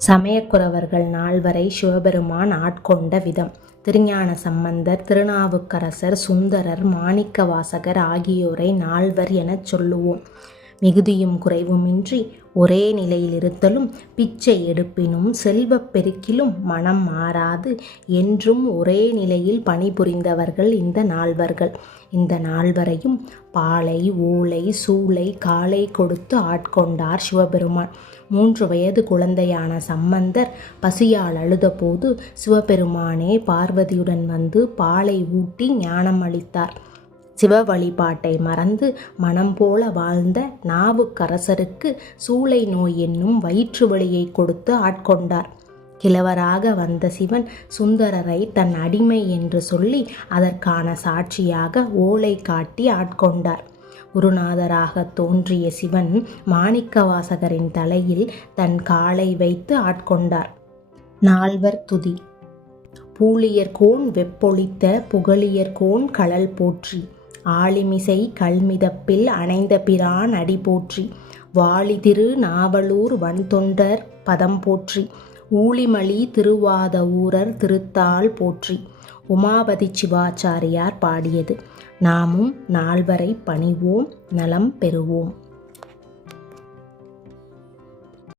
சமயக்குரவர்கள் நால்வரை சிவபெருமான் ஆட்கொண்ட விதம். திருஞான சம்பந்தர், திருநாவுக்கரசர், சுந்தரர், மாணிக்கவாசகர் ஆகியோரை நால்வர் எனச் சொல்லுவோம். மிகுதியும் குறைவுமின்றி ஒரே நிலையில் இருத்தலும், பிச்சை எடுப்பினும் செல்வப் பெருக்கிலும் மனம் மாறாது என்றும் ஒரே நிலையில் பணிபுரிந்தவர்கள் இந்த நால்வர்கள். இந்த நால்வரையும் பாலை, ஓலை, சூளை, காலை கொடுத்து ஆட்கொண்டார் சிவபெருமான். 3 வயது குழந்தையான சம்பந்தர் பசியால் அழுதபோது சிவபெருமானே பார்வதியுடன் வந்து பாலை ஊட்டி ஞானம் அளித்தார். சிவ வழிபாட்டை மறந்து மனம் போல வாழ்ந்த நாவுக்கரசருக்கு சூளை நோய் என்னும் வயிற்று வலியை கொடுத்து ஆட்கொண்டார். கிழவராக வந்த சிவன் சுந்தரரை தன் அடிமை என்று சொல்லி அதற்கான சாட்சியாக ஓலை காட்டி ஆட்கொண்டார். குருநாதராக தோன்றிய சிவன் மாணிக்கவாசகரின் தலையில் தன் காலை வைத்து ஆட்கொண்டார். நால்வர் துதி. பூழியர்கோன் வெப்பொளித்த புகழியர்கோன் கழல் போற்றி, ஆழிமிசை கல்மிதப்பில் அணைந்த பிரான் அடி போற்றி, வாழிதிரு நாவலூர் வன்தொண்டர் பதம் போற்றி, ஊழிமலி திருவாத ஊரர் திருத்தாள் போற்றி. உமாபதி சிவாச்சாரியார் பாடியது. நாமும் நால்வரை பணிவோம், நலம் பெறுவோம்.